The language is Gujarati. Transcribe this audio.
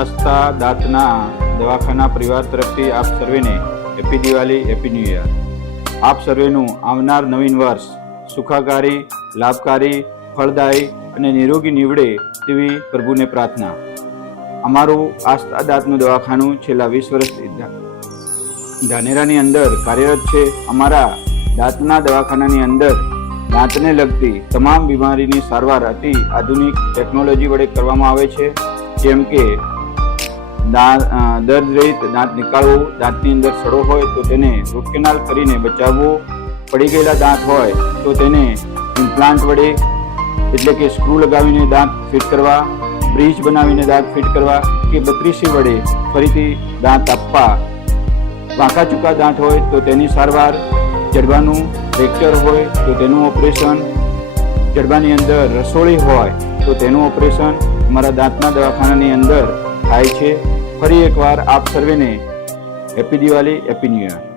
આસ્થા દાંતના દવાખાના પરિવાર તરફથી આપ સર્વેને happy Diwali, happy new year. આપ સર્વેનું આવનાર નવીન વર્ષ સુખાકારી, લાભકારી, ફળદાયી અને નિરોગી નીવડે તેવી પ્રભુને પ્રાર્થના। અમારું આસ્થા દાંતનું દવાખાનું છેલ્લા 20 વર્ષથી ધાનેરાની અંદર કાર્યરત છે। અમારા દાંતના દવાખાનાની અંદર દાંતને લગતી તમામ બીમારીની સારવાર અતિ આધુનિક ટેકનોલોજી વડે કરવામાં આવે છે, જેમ કે દર્દ રહિત દાંત નીકાળવું, દાંતની અંદર સડો હોય તો તેને રૂટ કેનાલ કરીને બચાવવું, પડી ગયેલા દાંત હોય તો તેને ઇમ્પ્લાન્ટ વડે એટલે કે સ્ક્રૂ લગાવીને દાંત ફિટ કરવા, બ્રિજ બનાવીને દાંત ફિટ કરવા કે 32 વડે ફરીથી દાંત આપવા, વાંકા ચૂકા દાંત હોય તો તેની સારવાર, જડબાનું ફ્રેક્ચર હોય તો તેનું ઓપરેશન, જડબાની અંદર રસોળી હોય તો તેનું ઓપરેશન અમારા દાંતના દવાખાનાની અંદર થાય છે। ફરી એકવાર આપ સર્વેને happy Diwali, happy new year.